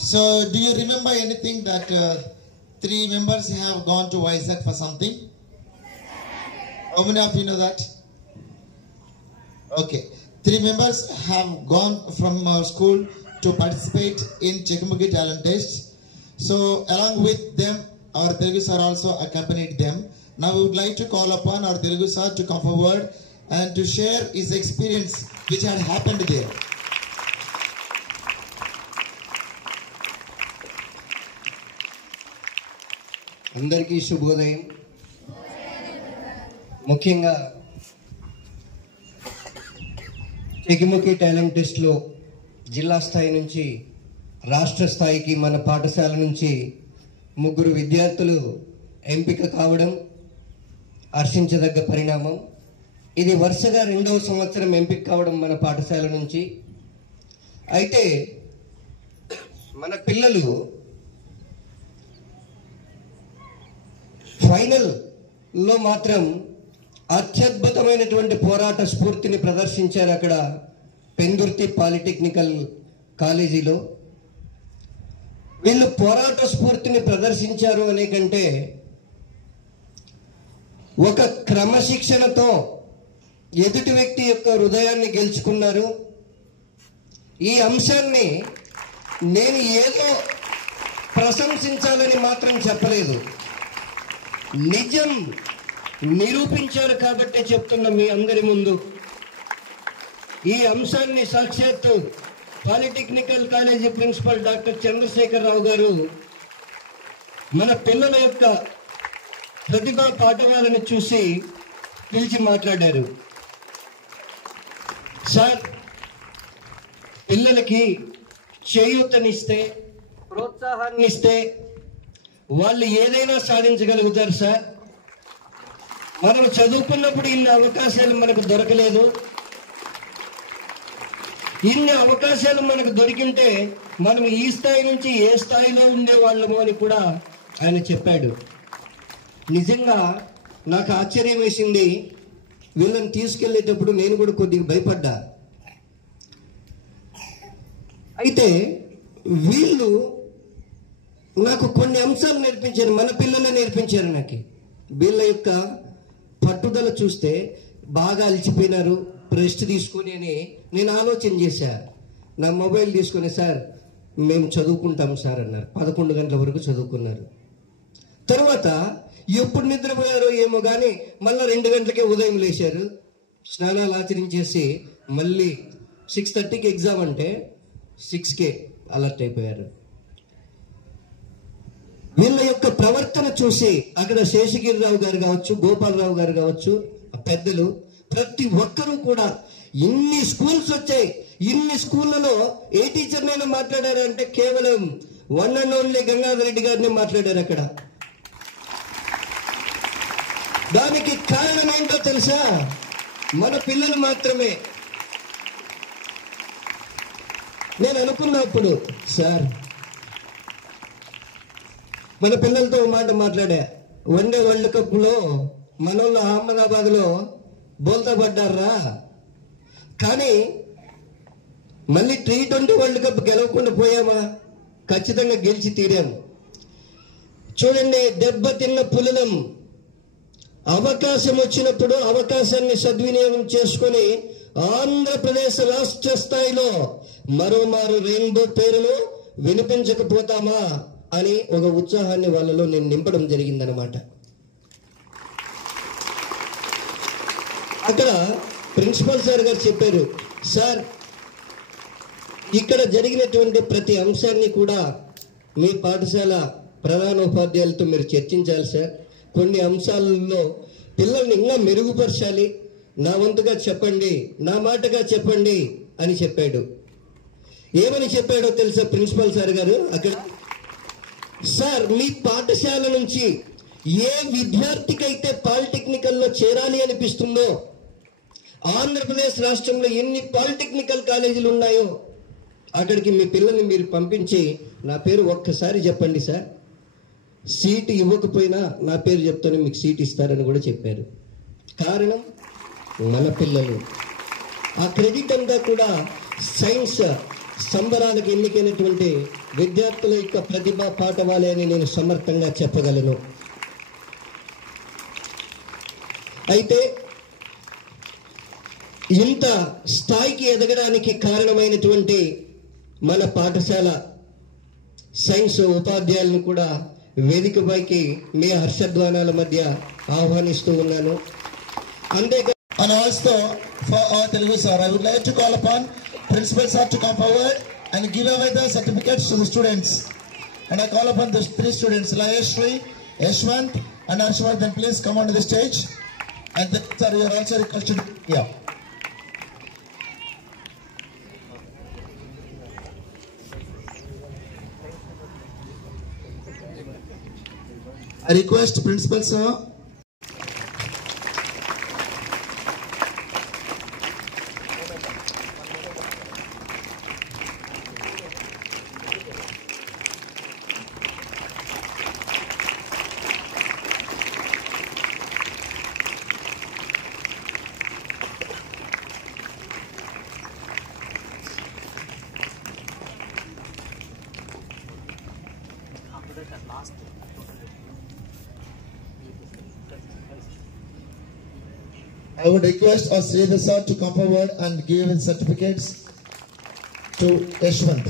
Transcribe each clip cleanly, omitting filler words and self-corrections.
So, do you remember anything that 3 members have gone to Vizag for something? How many of you know that? Okay. 3 members have gone from school to participate in Chekumuki talent test. So, along with them, our Telugu sir also accompanied them. Now, we would like to call upon our Telugu sir to come forward and to share his experience which had happened there. అందరికీ శుభోదయం. ముఖ్యంగా చెకిముకి talent టెస్ట్లో జిల్లా స్థాయి నుంచి రాష్ట్ర స్థాయికి మన పాఠశాల నుంచి 3 విద్యార్థులు ఎంపిక కావడం హర్షించదగ్గ పరిణామం. ఇది వరుసగా 2వ సంవత్సరం ఎంపిక కావడం మన పాఠశాల నుంచి. అయితే మన పిల్లలు ఫైనల్లో మాత్రం అత్యద్భుతమైనటువంటి పోరాట స్ఫూర్తిని ప్రదర్శించారు అక్కడ పెందుర్తి పాలిటెక్నికల్ కాలేజీలో. వీళ్ళు పోరాట స్ఫూర్తిని ప్రదర్శించారు అనే కంటే ఒక క్రమశిక్షణతో ఎదుటి వ్యక్తి యొక్క హృదయాన్ని గెలుచుకున్నారు. ఈ అంశాన్ని నేను ఏదో ప్రశంసించాలని మాత్రం చెప్పలేదు, నిజం నిరూపించారు కాబట్టి చెప్తున్న మీ అందరి ముందు. ఈ అంశాన్ని సాక్షాత్తు polytechnical college principal doctor Chandrasekhar Rao గారు మన పిల్లల యొక్క ప్రతిభా పాఠవాలను చూసి పిలిచి మాట్లాడారు. సార్, పిల్లలకి చేయూతనిస్తే, ప్రోత్సాహాన్ని ఇస్తే వాళ్ళు ఏదైనా సాధించగలుగుతారు సార్. మనం చదువుకున్నప్పుడు ఇన్ని అవకాశాలు మనకు దొరకలేదు. ఇన్ని అవకాశాలు మనకు దొరికింటే మనం ఈ స్థాయి నుంచి ఏ స్థాయిలో ఉండేవాళ్ళము అని కూడా ఆయన చెప్పాడు. నిజంగా నాకు ఆశ్చర్యం వేసింది. వీళ్ళని తీసుకెళ్లేటప్పుడు నేను కూడా కొద్దిగా భయపడ్డా. అయితే వీళ్ళు నాకు కొన్ని అంశాలు నేర్పించారు, మన పిల్లలే నేర్పించారు నాకు. వీళ్ళ యొక్క పట్టుదల చూస్తే బాగా అలసిపోయినారు, రెస్ట్ తీసుకొని అని నేను ఆలోచన చేశా. నా మొబైల్ తీసుకొని, సార్ మేము చదువుకుంటాం సార్ అన్నారు. 11 గంటల వరకు చదువుకున్నారు. తర్వాత ఎప్పుడు నిద్రపోయారో ఏమో కానీ మళ్ళీ 2 గంటలకే ఉదయం లేచారు, స్నానాలు ఆచరించేసి మళ్ళీ 6:30కి ఎగ్జామ్ అంటే 6కే అలర్ట్ అయిపోయారు. వీళ్ళ యొక్క ప్రవర్తన చూసి అక్కడ శేషగిరిరావు గారు కావచ్చు, గోపాలరావు గారు కావచ్చు, పెద్దలు ప్రతి ఒక్కరూ కూడా ఇన్ని స్కూల్స్ వచ్చాయి, ఇన్ని స్కూళ్ళలో ఏ టీచర్నైనా మాట్లాడారు అంటే కేవలం one and only Gangadhar Reddy గారిని మాట్లాడారు అక్కడ. దానికి కారణం ఏంటో తెలుసా? మన పిల్లలు మాత్రమే. నేను అనుకున్నప్పుడు, సార్ మన పిల్లలతో మాట మాట్లాడా. వన్డే వరల్డ్ కప్ లో మనోళ్ళు అహ్మదాబాద్ లో బోల్తా పడ్డారా, కానీ మళ్ళీ T20 వరల్డ్ కప్ గెలవకుండా పోయామా? ఖచ్చితంగా గెలిచి తీరాము. చూడండి, దెబ్బతిన్న పులులం. అవకాశం వచ్చినప్పుడు అవకాశాన్ని సద్వినియోగం చేసుకొని ఆంధ్రప్రదేశ్ రాష్ట్ర స్థాయిలో మరోమారు రెయిన్బో పేరును వినిపించకపోతామా అని ఒక ఉత్సాహాన్ని వాళ్ళలో నేను నింపడం జరిగిందనమాట. అక్కడ ప్రిన్సిపల్ సార్ గారు చెప్పారు, సార్ ఇక్కడ జరిగినటువంటి ప్రతి అంశాన్ని కూడా మీ పాఠశాల ప్రధానోపాధ్యాయులతో మీరు చర్చించాలి సార్. కొన్ని అంశాలలో పిల్లల్ని ఇంకా మెరుగుపరచాలి, నా వంతుగా చెప్పండి, నా మాటగా చెప్పండి అని చెప్పాడు. ఏమని చెప్పాడో తెలుసా ప్రిన్సిపల్ సార్ గారు అక్కడ? సార్, మీ పాఠశాల నుంచి ఏ విద్యార్థికైతే పాలిటెక్నికల్లో చేరాలి అనిపిస్తుందో, ఆంధ్రప్రదేశ్ రాష్ట్రంలో ఎన్ని పాలిటెక్నికల్ కాలేజీలు ఉన్నాయో అక్కడికి మీ పిల్లల్ని మీరు పంపించి నా పేరు ఒక్కసారి చెప్పండి సార్, సీటు ఇవ్వకపోయినా నా పేరు చెప్తూనే మీకు సీట్ ఇస్తారని కూడా చెప్పారు. కారణం మన పిల్లలు. ఆ క్రెడిట్ అంతా కూడా సైన్స్ సంబరానికి ఎన్నికైనటువంటి విద్యార్థుల యొక్క ప్రతిభా పాఠవాలే అని నేను సమర్థంగా చెప్పగలను. అయితే ఇంత స్థాయికి ఎదగడానికి కారణమైనటువంటి మన పాఠశాల సైన్స్ ఉపాధ్యాయులను కూడా వేదికపైకి మీ హర్షధ్వానాల మధ్య ఆహ్వానిస్తూ ఉన్నాను. అంతేకాదు And also for our Telugu sir, I would like to call upon principal sir to come forward and give away the certificates to the students. And I call upon the three students, Layashri, Yashwant and Harshvardhan, please come onto the stage. And then, sir, you are also requested. Yeah. I request principal sir. I would request our Sridhar sir to come forward and give his certificates to Yashwant.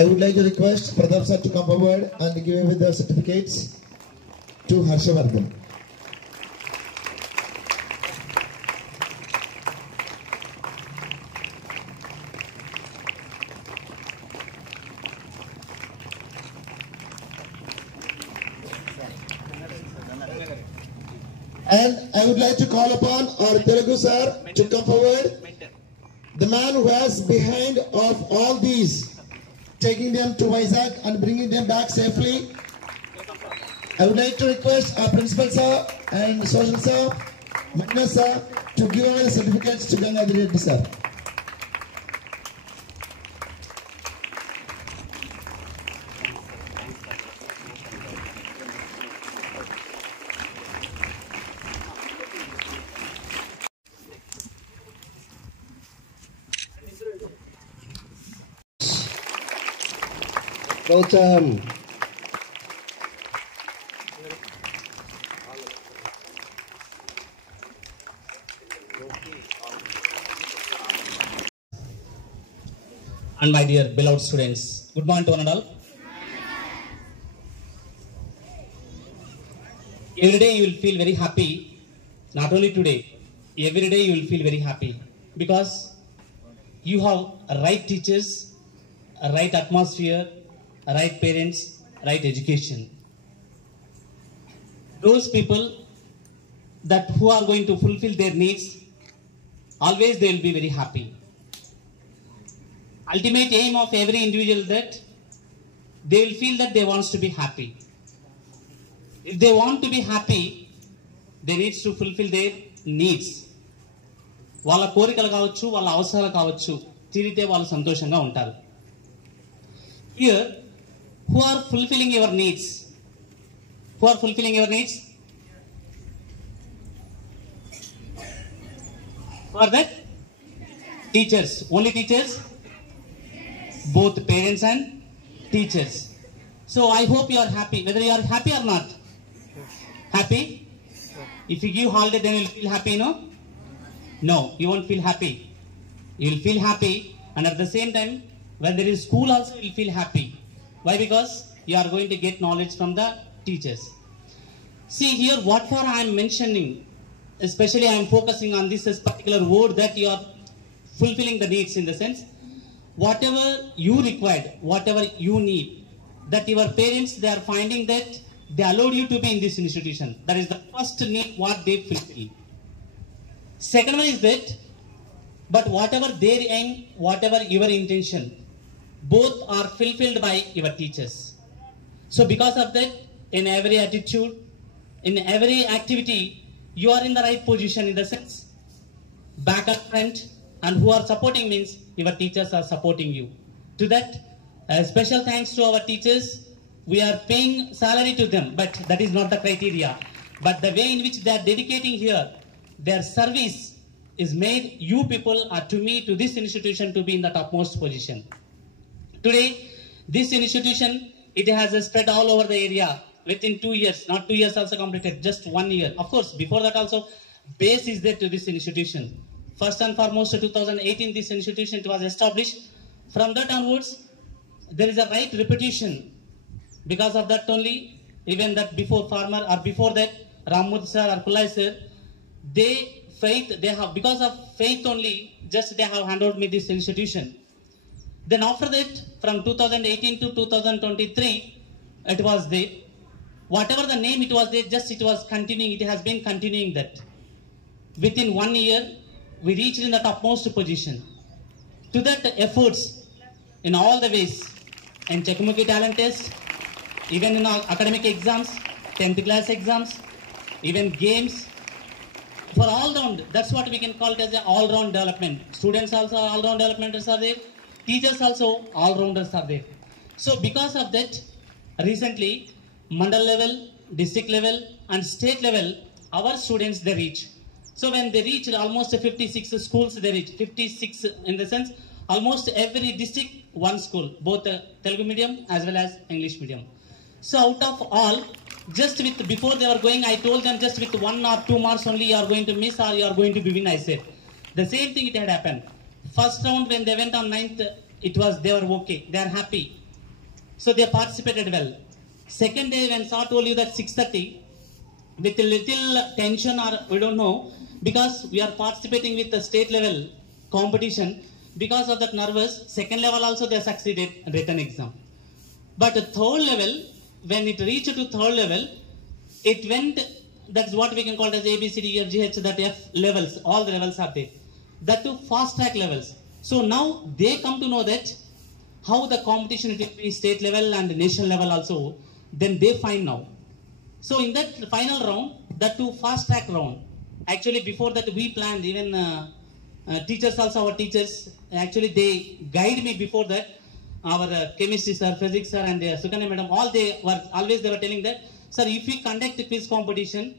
I would like to request Pradap sir to come forward and give away the certificates to Harshvardhan. And I would like to call upon our Telugu sir to come forward, the man who has behind of all these, taking them to Vizag and bringing them back safely. I would like to request our principal sir and social sir, Magna sir, to give away the certificates to Gangadhar Reddy sir. ప్రోత్సాహం. And my dear beloved students, good morning to one and all. Every day you will feel very happy. Not only today, every day you will feel very happy because you have right teachers, a right atmosphere, right parents, right education. Those people that who are going to fulfill their needs, always they will be very happy. Ultimate aim of every individual that they will feel that they wants to be happy. If they want to be happy, they need to fulfill their needs. వాళ్ళ కోరికలు కావచ్చు, వాళ్ళ అవసరాలు కావచ్చు, తీరితే వాళ్ళు సంతోషంగా ఉంటారు. Here, who are fulfilling your needs? Who are fulfilling your needs? Who are that? Teachers. Only teachers? Both parents and teachers. So I hope you are happy. Whether you are happy or not. Happy? If you give holiday, then you will feel happy, no? No, you won't feel happy. You will feel happy, and at the same time, when there is school also, you will feel happy. Why? Because you are going to get knowledge from the teachers. See here, whatever I am mentioning, especially I am focusing on this particular word that you are fulfilling the needs, in the sense, whatever you required, whatever you need, that your parents, they are finding that they allowed you to be in this institution. That is the first need what they fulfill. Second one is that, but whatever their aim, whatever your intention, both are fulfilled by your teachers. So because of that, in every attitude, in every activity, you are in the right position in the sense, back and front, and who are supporting means your teachers are supporting you. To that, special thanks to our teachers. We are paying salary to them, but that is not the criteria. But the way in which they are dedicating here, their service is made you people are to me, to this institution, to be in the topmost position. Today, this institution, it has spread all over the area within 2 years, not 2 years also completed, just 1 year. Of course, before that also, base is there to this institution. First and foremost, 2018, this institution was established. From that onwards, there is a right repetition. Because of that only, even that before farmer or before that, Ramud sir or Kulai sir, because of faith only, just they have handed me this institution. Then after that, from 2018 to 2023, it was there. Whatever the name it was there, just it was continuing, it has been continuing that. Within 1 year, we reached in the topmost position. To that efforts, in all the ways, in Chakumuki talent test, even in our academic exams, 10th class exams, even games, for all round, that's what we can call it as an all round development. Students also all round developmenters are there, teachers also all rounders are there. So because of that, recently, mandal level, district level and state level, our students they reach. So when they reach almost 56 schools, they reach 56 in the sense, almost every district, one school, both Telugu medium as well as English medium. So out of all, just with, before they were going, I told them just with 1 or 2 marks only you are going to miss or you are going to be win, I said. The same thing it had happened. First round when they went on 9th, they were okay, they are happy. So they participated well. Second day when sir told you that 6:30, with a little tension or we don't know, because we are participating with the state level competition, because of that nervous, second level also they succeeded written exam. But the third level, when it reached to third level, it went, that's what we can call as A, B, C, D, E, F, G, H, that F levels, all the levels are there. That to fast track levels. So now they come to know that how the competition it will be state level and national level also, then they find now. So in that final round, that to fast track round, actually before that we planned, even teachers also, our teachers, actually they guide me before that. Our chemistry sir, physics sir and Sukanya madam, all they were telling that, sir, if we conduct a quiz competition,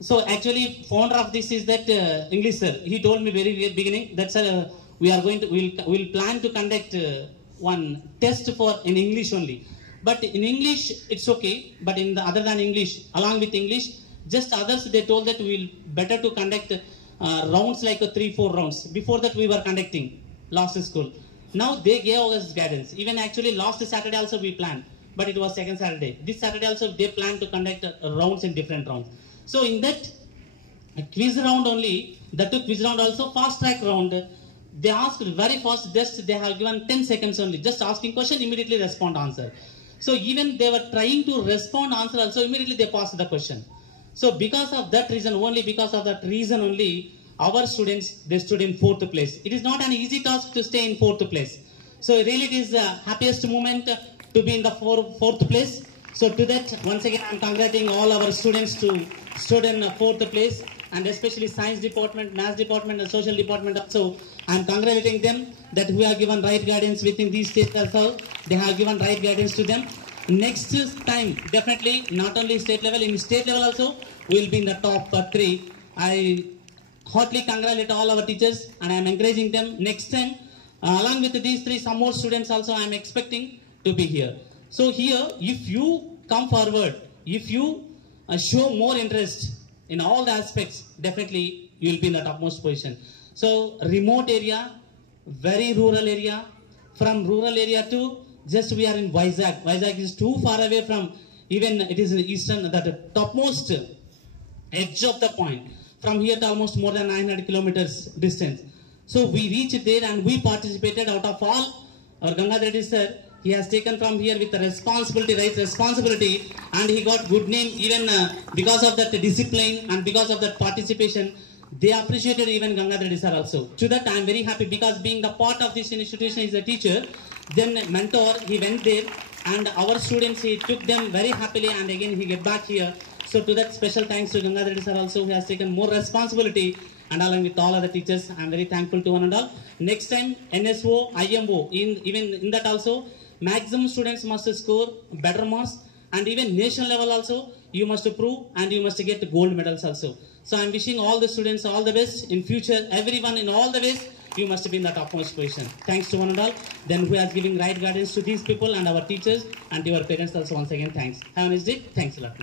so actually founder of this is that English sir, he told me very beginning that sir, we'll plan to conduct one test for in English only. But in English, it's okay, but in the other than English, along with English, just others, they told that we'll better to conduct rounds like 3-4 rounds. Before that we were conducting last school. Now they gave us guidance. Even actually last Saturday also we planned, but it was second Saturday. This Saturday also they plan to conduct rounds in different rounds. So in that quiz round only, that quiz round also fast track round, they asked very fast, just they have given 10 seconds only, just asking question, immediately respond answer. So even they were trying to respond answer also, immediately they passed the question. So because of that reason only, our students, they stood in 4th place. It is not an easy task to stay in 4th place. So really it is the happiest moment to be in the 4th place. So to that, once again, I am congratulating all our students to stood in 4th place, and especially science department, maths department and social department also. I am congratulating them that we have given right guidance within these states as well. They have given right guidance to them. Next time, definitely, not only state level, in state level also, we will be in the top 3. I heartily congratulate all our teachers and I am encouraging them next time. Along with these 3, some more students also I am expecting to be here. So here, if you come forward, if you show more interest in all the aspects, definitely you will be in the topmost position. So remote area, very rural area, from rural area to just we are in Vizag. Vizag is too far away from, even it is in the eastern, that topmost edge of the point. From here to almost more than 900 kilometers distance. So we reached there and we participated. Out of all, our Gangadhar Reddy sir, he has taken from here with the responsibility, right responsibility, and he got good name even because of that discipline and because of that participation. They appreciated even Gangadhar Reddy sir also. To that I am very happy, because being the part of this institution is a teacher, then mentor, he went there and our students, he took them very happily and again he get back here. So to that special thanks to Gangadhar Reddy sir also, who has taken more responsibility, and along with all other teachers, I am very thankful to one and all. Next time NSO, IMO, even in that also, maximum students must score better marks, and even national level also you must prove, and you must get gold medals also. So I am wishing all the students all the best in future. Everyone in all the ways, you must be in the topmost position. Thanks to one and all. Then who are giving right guidance to these people and our teachers and to our parents also, once again thanks. Have a nice day. Thanks a lot.